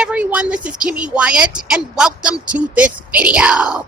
everyone, this is KimMeWyatt, and welcome to this video.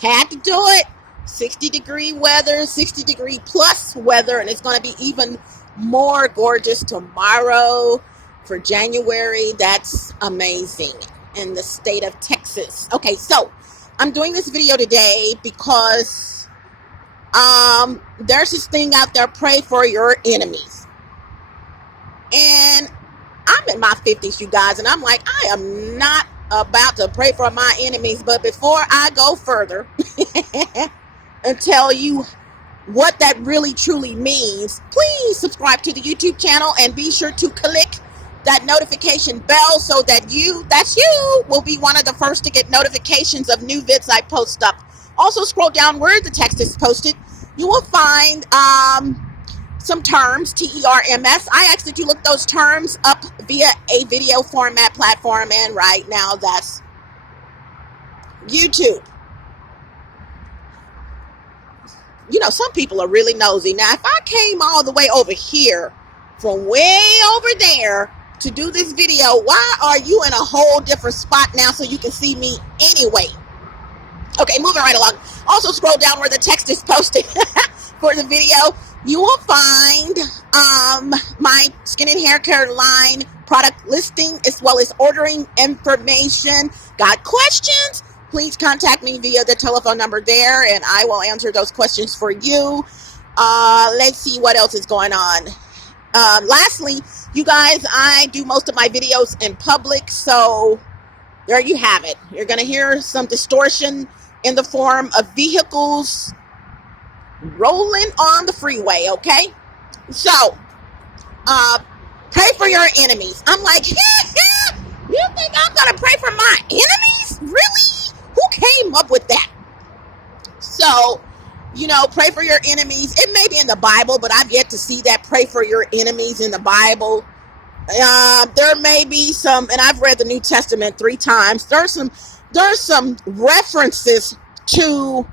Had to do it. 60-degree weather, 60-degree plus weather, and it's going to be even more gorgeous tomorrow for January. That's amazing in the state of Texas. Okay, so I'm doing this video today because there's this thing out there, pray for your enemies. And I'm in my 50s, you guys, and I'm like, I am not about to pray for my enemies. But before I go further and tell you what that really truly means, please subscribe to the YouTube channel and be sure to click that notification bell so that you will be one of the first to get notifications of new vids I post up. Also, scroll down where the text is posted. You will find some terms, TERMS. I actually do look those terms up via a video format platform, and right now that's YouTube. You know, some people are really nosy. Now, if I came all the way over here from way over there to do this video, why are you in a whole different spot now so you can see me anyway? Okay, moving right along. Also, scroll down where the text is posted for the video. You will find my skin and hair care line product listing as well as ordering information. Got questions? Please contact me via the telephone number there, and I will answer those questions for you. Let's see what else is going on. Lastly, you guys, I do most of my videos in public, so there you have it. You're going to hear some distortion in the form of vehicles rolling on the freeway, okay? So, pray for your enemies. I'm like, you think I'm going to pray for my enemies? Really? Who came up with that? So, you know, pray for your enemies. It may be in the Bible, but I've yet to see that pray for your enemies in the Bible. There may be some, and I've read the New Testament 3 times. There's some references to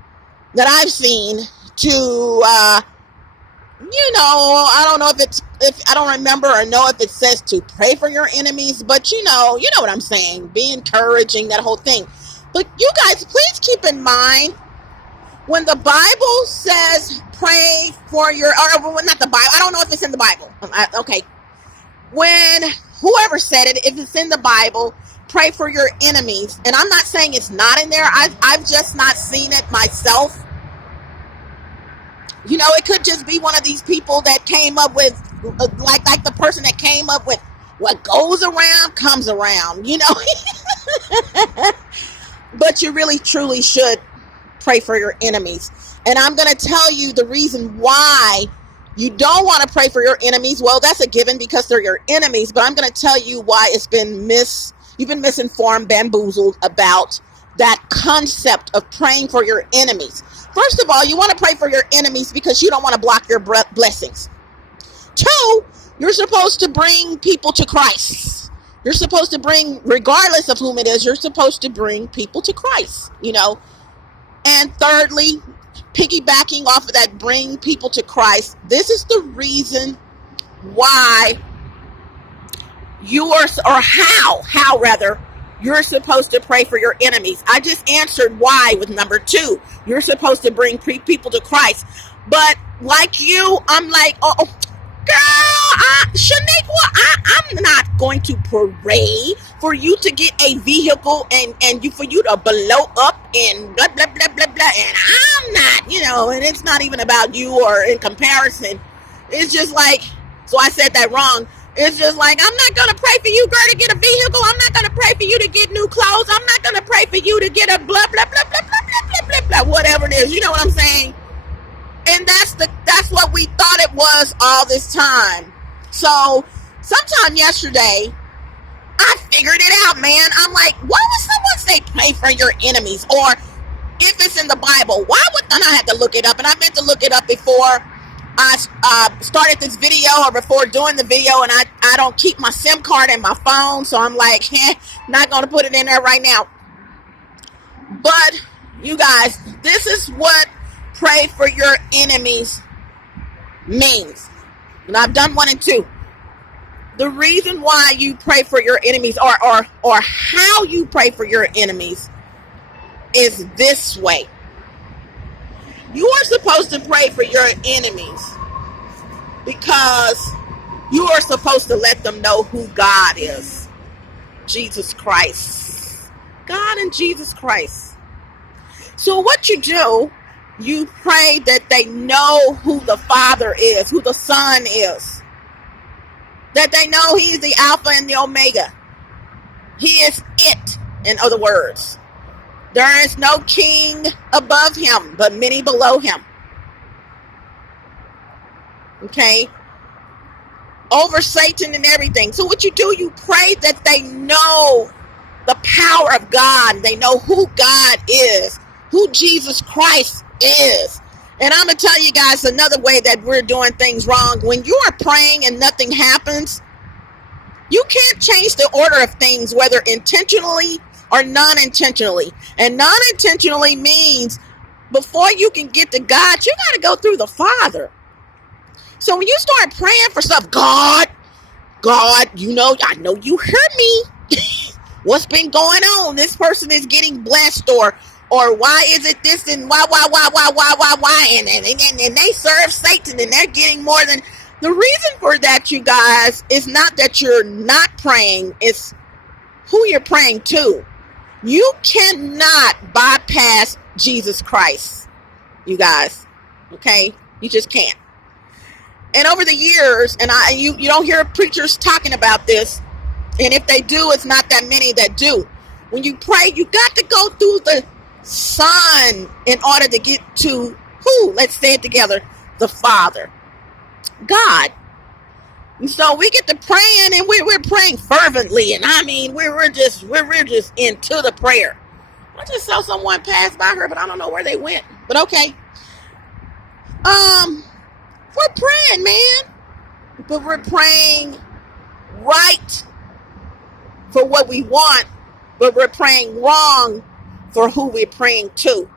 that I've seen to, you know, I don't know if I don't remember or know if it says to pray for your enemies, but you know what I'm saying. Be encouraging, that whole thing. But you guys, please keep in mind, when the Bible says pray for your, or not the Bible, I don't know if it's in the Bible. Okay. When whoever said it, if it's in the Bible, pray for your enemies. And I'm not saying it's not in there. I've just not seen it myself. You know, it could just be one of these people that came up with, like the person that came up with what goes around comes around, you know. But you really, truly should pray for your enemies. And I'm going to tell you the reason why you don't want to pray for your enemies. Well, that's a given because they're your enemies. But I'm going to tell you why you've been misinformed, bamboozled about that concept of praying for your enemies. First of all, you want to pray for your enemies because you don't want to block your blessings. 2, you're supposed to bring people to Christ. You're supposed to bring, regardless of whom it is, you're supposed to bring people to Christ, you know. And thirdly, piggybacking off of that, bring people to Christ. This is the reason why how rather, you're supposed to pray for your enemies. I just answered why with number 2. You're supposed to bring people to Christ. But like you, I'm like, oh, girl, Shaniqua, I'm not going to pray for you to get a vehicle and for you to blow up and blah, blah, blah, blah, blah. And I'm not, you know, and it's not even about you or in comparison. It's just like, so I said that wrong. It's just like, I'm not going to pray for you, girl, to get a vehicle. I'm not going to pray for you to get new clothes. I'm not going to pray for you to get a blah, blah, blah, blah, blah, blah, blah, blah, blah, whatever it is. You know what I'm saying? And that's what we thought it was all this time. So sometime yesterday, I figured it out, man. I'm like, why would someone say pray for your enemies? Or if it's in the Bible, why would I have to look it up? And I meant to look it up before I started this video or before doing the video, and I don't keep my SIM card in my phone, so I'm like, not going to put it in there right now. But you guys, this is what pray for your enemies means. And I've done 1 and 2. The reason why you pray for your enemies or how you pray for your enemies is this way. You are supposed to pray for your enemies because you are supposed to let them know who God is. Jesus Christ. God and Jesus Christ. So what you do, you pray that they know who the Father is, who the Son is. That they know He is the Alpha and the Omega. He is it, in other words. There is no king above Him, but many below Him. Okay? Over Satan and everything. So what you do, you pray that they know the power of God. They know who God is, who Jesus Christ is. And I'm going to tell you guys another way that we're doing things wrong. When you are praying and nothing happens, you can't change the order of things, whether intentionally or non-intentionally. And non-intentionally means before you can get to God, you got to go through the Father. So when you start praying for stuff, God, you know, I know you heard me. What's been going on? This person is getting blessed, or why is it this, and why, and they serve Satan and they're getting more than. The reason for that, you guys, is not that you're not praying, it's who you're praying to. You cannot bypass Jesus Christ, you guys, okay? You just can't. And over the years, and you don't hear preachers talking about this, and if they do, it's not that many that do. When you pray, you got to go through the Son in order to get to who? Let's say it together. The Father. God. And so we get to praying, and we're praying fervently, and I mean we're just into the prayer. I just saw someone pass by her, but I don't know where they went. But okay. We're praying, man. But we're praying right for what we want, but we're praying wrong for who we're praying to.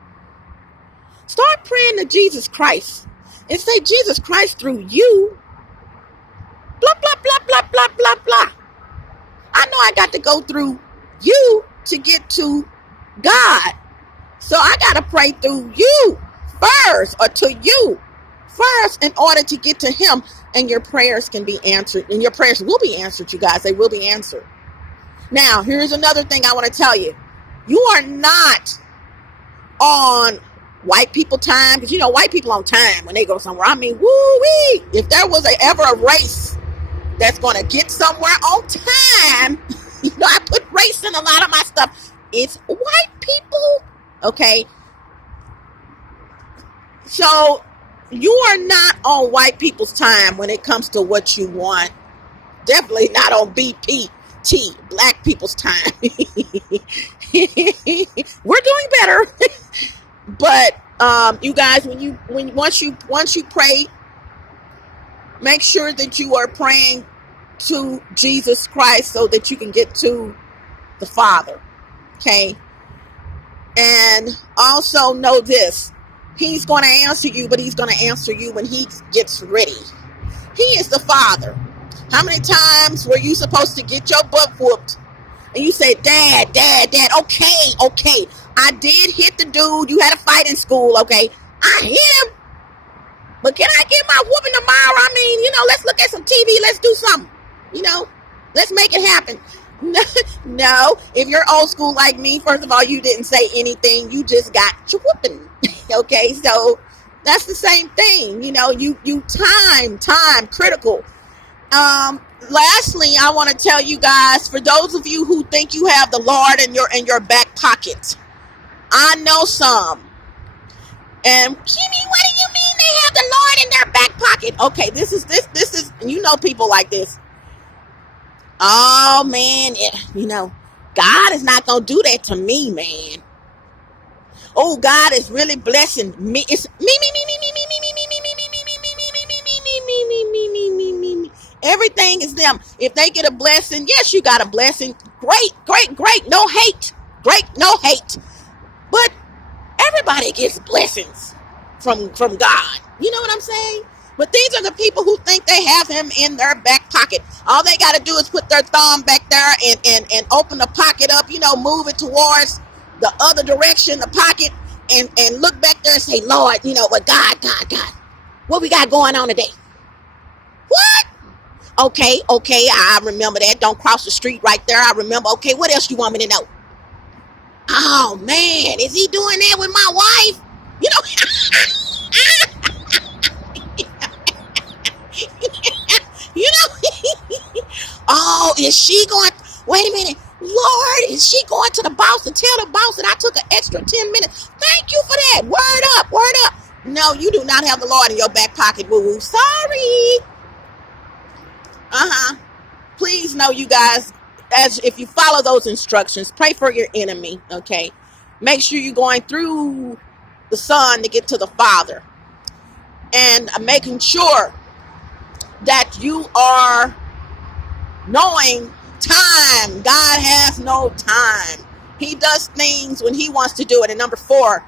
Start praying to Jesus Christ and say, Jesus Christ, through you, blah, blah, blah, blah, blah, blah, blah. I know I got to go through you to get to God. So I got to pray through you first, or to you first, in order to get to Him. And your prayers can be answered. And your prayers will be answered, you guys. They will be answered. Now, here's another thing I want to tell you. You are not on white people time, because you know white people on time when they go somewhere. I mean, woo-wee. If there was ever a race that's going to get somewhere on time, you know, I put race in a lot of my stuff. It's white people. Okay. So you are not on white people's time when it comes to what you want. Definitely not on BPT, black people's time. We're doing better. But you guys, once you pray, make sure that you are praying to Jesus Christ so that you can get to the Father. Okay? And also know this. He's going to answer you, but He's going to answer you when He gets ready. He is the Father. How many times were you supposed to get your butt whooped? And you say, Dad, okay. I did hit the dude. You had a fight in school, okay? I hit him. But can I get my whooping tomorrow? I mean, you know, let's look at some TV. Let's do something. You know, let's make it happen. No, if you're old school like me, first of all, you didn't say anything. You just got your whooping. Okay, so that's the same thing. You know, you time critical. Lastly, I want to tell you guys, for those of you who think you have the Lord in your back pocket, I know some. And Kimmy, what do you mean they have the Lord in their back pocket? Okay, this is you know people like this. Oh man, you know, God is not gonna do that to me, man. Oh, God is really blessing me. It's me. Everything is them. If they get a blessing, yes, you got a blessing. Great. No hate. Great, no hate. But everybody gets blessings from God. You know what I'm saying? But these are the people who think they have him in their back pocket. All they got to do is put their thumb back there and open the pocket up, move it towards the other direction, the pocket, and look back there and say, Lord, but God, what we got going on today? What? Okay, I remember that. Don't cross the street right there. I remember. Okay, what else you want me to know? Oh, man, is he doing that with my wife? Oh, is she going? Wait a minute. Lord, is she going to the boss to tell the boss that I took an extra 10 minutes? Thank you for that. Word up. No, you do not have the Lord in your back pocket, woo-woo. Sorry. Please know, you guys, as if you follow those instructions, pray for your enemy, okay? Make sure you're going through the Son to get to the Father. And making sure that you are knowing time. God has no time. He does things when he wants to do it. And number 4,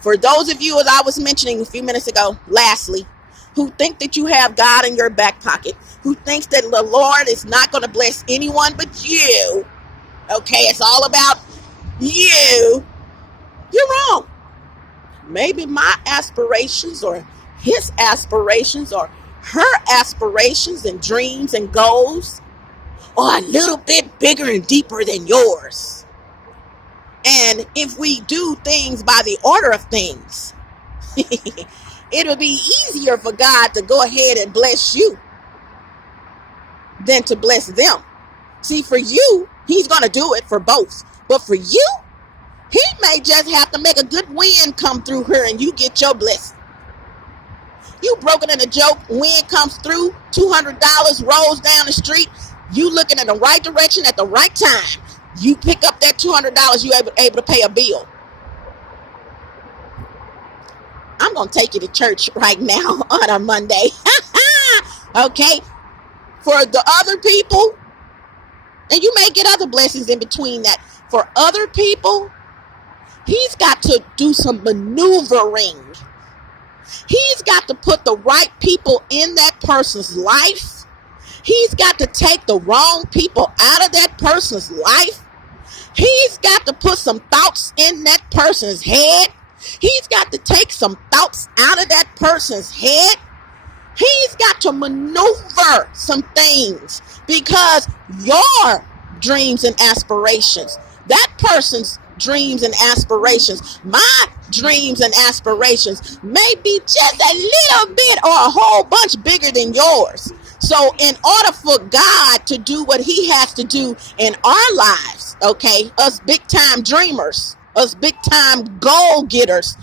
for those of you, as I was mentioning a few minutes ago, lastly, who think that you have God in your back pocket, who thinks that the Lord is not going to bless anyone but you, okay, it's all about you, you're wrong. Maybe my aspirations or his aspirations or her aspirations and dreams and goals are a little bit bigger and deeper than yours. And if we do things by the order of things, it'll be easier for God to go ahead and bless you than to bless them. See, for you, he's going to do it for both. But for you, he may just have to make a good wind come through here and you get your blessing. You broken in a joke, wind comes through, $200 rolls down the street. You looking in the right direction at the right time. You pick up that $200, you able to pay a bill. I'm going to take you to church right now on a Monday. Okay? For the other people, and you may get other blessings in between that. For other people, he's got to do some maneuvering. He's got to put the right people in that person's life. He's got to take the wrong people out of that person's life. He's got to put some thoughts in that person's head. He's got to take some thoughts out of that person's head. He's got to maneuver some things because your dreams and aspirations, that person's dreams and aspirations, my dreams and aspirations may be just a little bit or a whole bunch bigger than yours. So in order for God to do what he has to do in our lives, okay, us big time dreamers, us big time goal getters,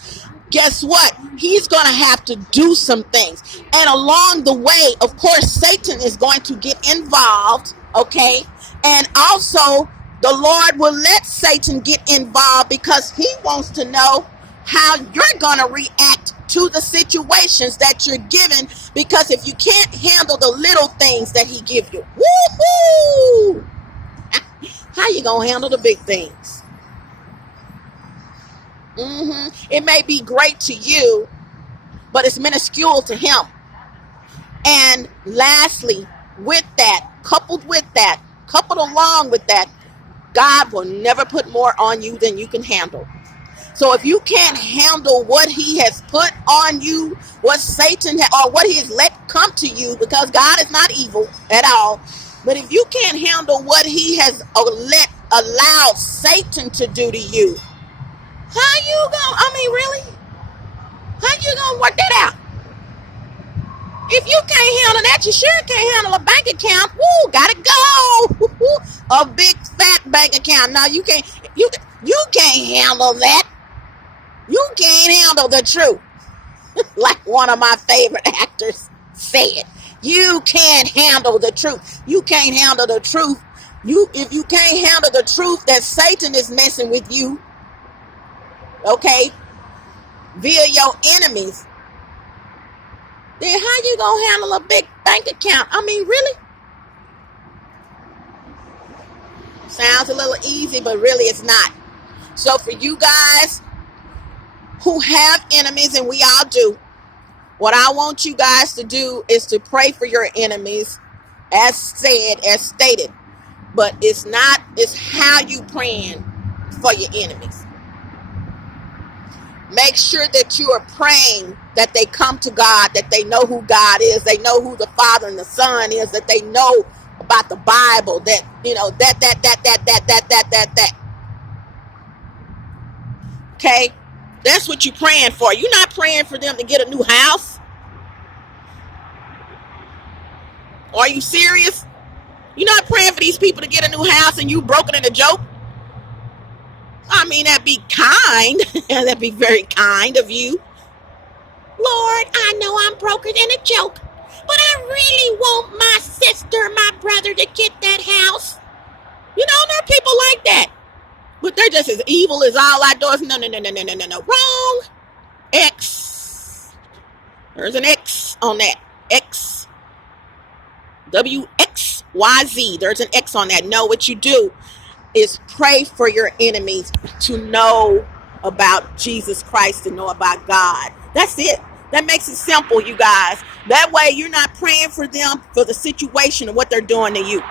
guess what? He's going to have to do some things. And along the way, of course, Satan is going to get involved, okay? And also, the Lord will let Satan get involved because he wants to know how you're going to react to the situations that you're given. Because if you can't handle the little things that he give you, woohoo! How you going to handle the big things? It may be great to you, but it's minuscule to him. And lastly, with that, coupled along with that, God will never put more on you than you can handle. So if you can't handle what he has put on you, what Satan or what he has let come to you, because God is not evil at all, but if you can't handle what he has allowed Satan to do to you, really? How you gonna work that out? If you can't handle that, you sure can't handle a bank account. Woo, gotta go. A big fat bank account. No, you can't. You can't handle that. You can't handle the truth. Like one of my favorite actors said, you can't handle the truth. You can't handle the truth. If you can't handle the truth that Satan is messing with you, okay, via your enemies, then how you gonna handle a big bank account? Really? Sounds a little easy, but really it's not. So for you guys who have enemies, and we all do, What I want you guys to do is to pray for your enemies, as stated. But it's how you praying for your enemies. Make sure that you are praying that they come to God, that they know who God is, they know who the Father and the Son is, that they know about the Bible, that, that. Okay? That's what you're praying for. You're not praying for them to get a new house. Are you serious? You're not praying for these people to get a new house and you broken in a joke? I mean, that'd be kind. That'd be very kind of you. Lord, I know I'm broken in a joke, but I really want my sister, my brother to get that house. There are people like that. But they're just as evil as all outdoors. No. Wrong. X. There's an X on that. X. WXYZ. There's an X on that. No, what you do is pray for your enemies to know about Jesus Christ, to know about God. That's it. That makes it simple, you guys. That way you're not praying for them for the situation and what they're doing to you.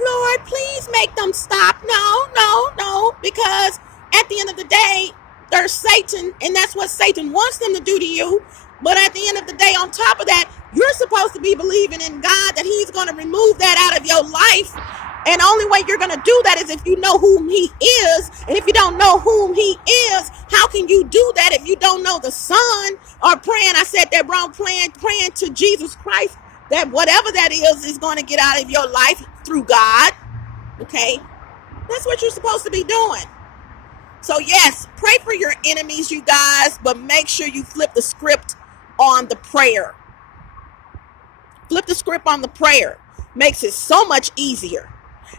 Lord, please make them stop. No, because at the end of the day, there's Satan, and that's what Satan wants them to do to you. But at the end of the day, on top of that, you're supposed to be believing in God that he's going to remove that out of your life. And the only way you're going to do that is if you know whom he is. And if you don't know whom he is, how can you do that if you don't know the Son? Or praying, I said that wrong, praying to Jesus Christ, that whatever that is going to get out of your life through God. Okay? That's what you're supposed to be doing. So yes, pray for your enemies, you guys, but make sure you flip the script on the prayer. Flip the script on the prayer. Makes it so much easier.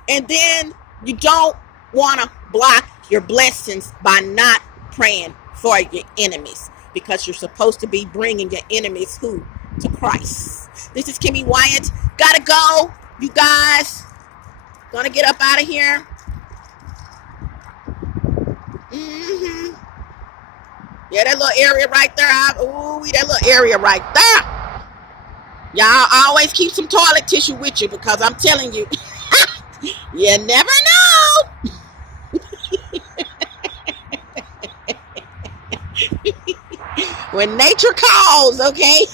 And then you don't want to block your blessings by not praying for your enemies, because you're supposed to be bringing your enemies to Christ. This is Kimmy Wyatt. Gotta go, you guys. Gonna get up out of here. Yeah, that little area right there. That little area right there. Y'all always keep some toilet tissue with you, because I'm telling you, you never know. When nature calls, okay?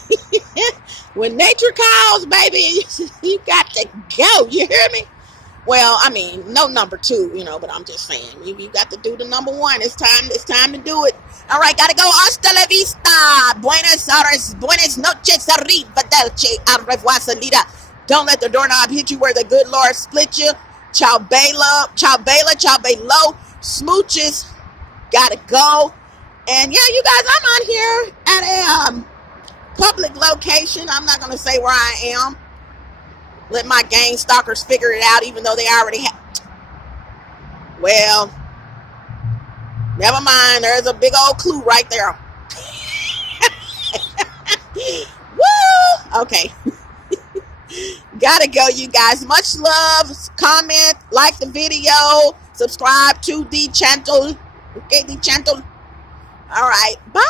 When nature calls, baby, you got to go. You hear me? Well, I mean, no number 2, but I'm just saying, you got to do the number 1. It's time to do it. All right, gotta go. Hasta la vista. Buenas horas, buenas noches, arrivederci, au revoir, salida. Don't let the doorknob hit you where the good Lord split you. Ciao, Bela, ciao, Belo. Smooches. Gotta go. And yeah, you guys, I'm on here at a public location. I'm not gonna say where I am. Let my gang stalkers figure it out, even though they already have. Well, never mind. There's a big old clue right there. Woo! Okay. Gotta go, you guys. Much love. Comment, like the video, subscribe to the channel. Okay, the channel. All right. Bye.